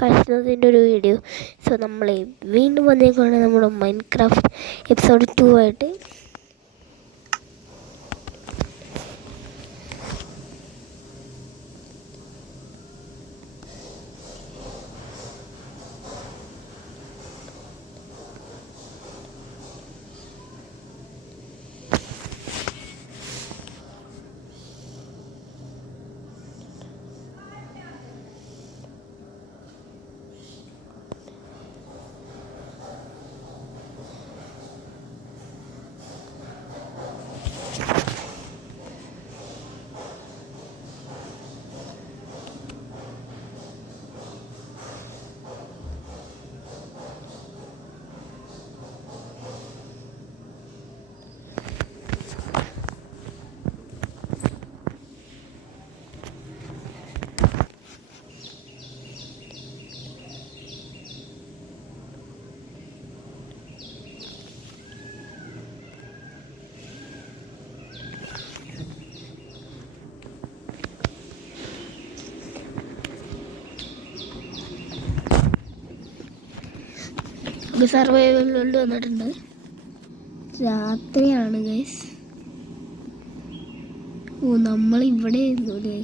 കാശുന്നതിൻ്റെ ഒരു video. So നമ്മൾ വീണ്ടും വന്നേക്കാണ് നമ്മുടെ മൈൻക്രാഫ്റ്റ് എപ്പിസോഡ് 2 ആയിട്ട്. സർവൈവൽ വേൾഡ് വന്നിട്ടുണ്ട്. രാത്രിയാണ് ഗൈസ്. നമ്മൾ ഇവിടെ ആയിരുന്നു അല്ലേ?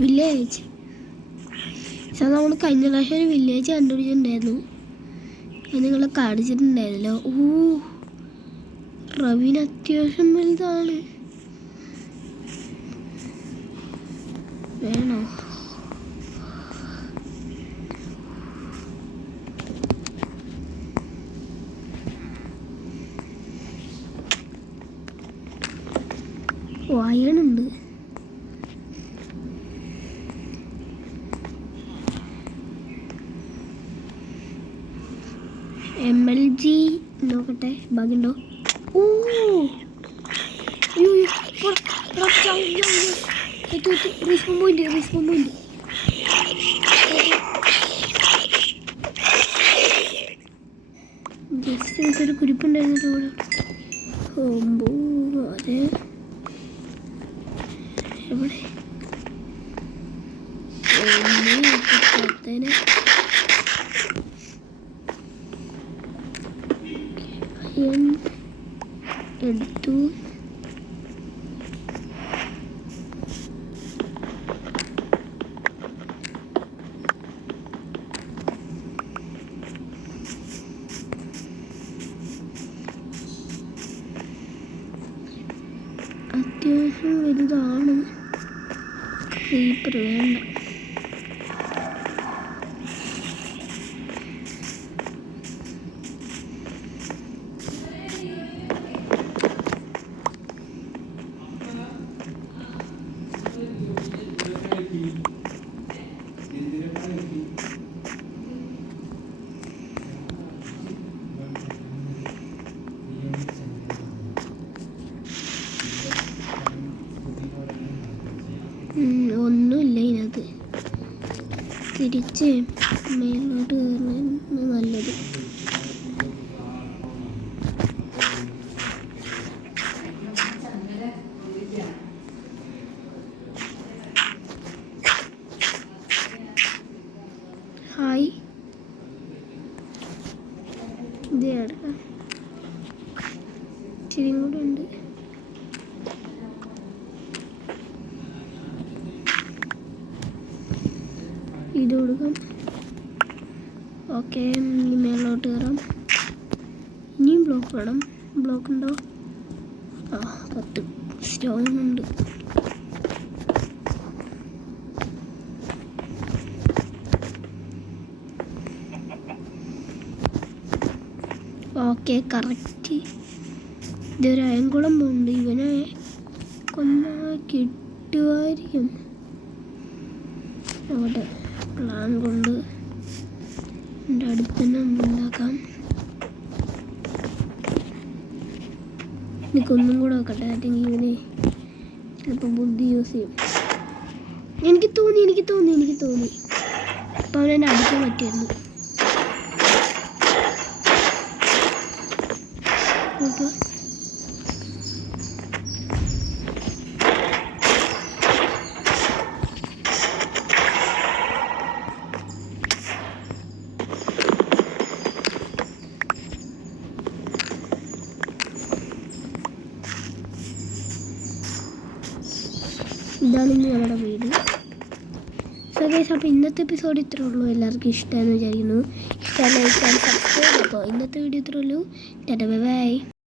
വില്ലേജ് നമ്മൾ കഴിഞ്ഞ പ്രാവശ്യം ഒരു വില്ലേജ് കണ്ടുപിടിച്ചിട്ടുണ്ടായിരുന്നു. അത് നിങ്ങളെ കാണിച്ചിട്ടുണ്ടായിരുന്നല്ലോ. റവീന് അത്യാവശ്യം വലുതാണ്. വേണോ? അയണുണ്ട്. MLG നോക്കട്ടെ, ബാഗുണ്ടോ? ഒരു കുരിപ്പുണ്ടായിരുന്നു ഇവിടെ. അതെ എവിടെ? എടുത്തു. അത്യാവശ്യം വലുതാണ്. ക്രീപ്പർ വേണ്ട. ഒന്നുമില്ല ഇതിനകത്ത്. തിരിച്ച് മേലോട്ട് കയറുന്നത് നല്ലത്. ഹായ്, ഇത് എടുക്കാം. ഇച്ചിരി കൂടെ ഉണ്ട്. ഇത് കൊടുക്കാം. ഓക്കെ, ഇനി മേലോട്ട് കയറാം. ഇനിയും ബ്ലോക്ക് വേണം. ബ്ലോക്ക് ഉണ്ടോ? 10 സ്റ്റോൺ ഉണ്ട്. Okay, correct. ഇതൊരു അയംകുളം പോകുന്നുണ്ട്. ഇവനെ കൊന്നാൽ കിട്ടുമായിരിക്കും. അവിടെ പ്ലാൻ കൊണ്ട് അടുത്തന്നെ ഉണ്ടാക്കാം. എനിക്കൊന്നും കൂടെ നോക്കട്ടെ, അല്ലെങ്കിൽ ഇവന് ചിലപ്പോൾ ബുദ്ധി യൂസ് ചെയ്യും. എനിക്ക് തോന്നി അപ്പം അവനെന്നെ അടിക്കാൻ പറ്റിയായിരുന്നു. ഓക്കെ, ഇതാണ് ഞങ്ങളുടെ വീട്. സോ ഗൈസ്, അപ്പോൾ ഇന്നത്തെ എപ്പിസോഡ് ഇത്രേ ഉള്ളൂ. എല്ലാവർക്കും ഇഷ്ടമായെന്ന് വിചാരിക്കുന്നു. ഇഷ്ടമായി ലൈക്ക് ആൻഡ് സബ്സ്ക്രൈബ്. അപ്പോൾ ഇന്നത്തെ വീഡിയോ ഇത്രേ ഉള്ളൂ. Tata, bye bye.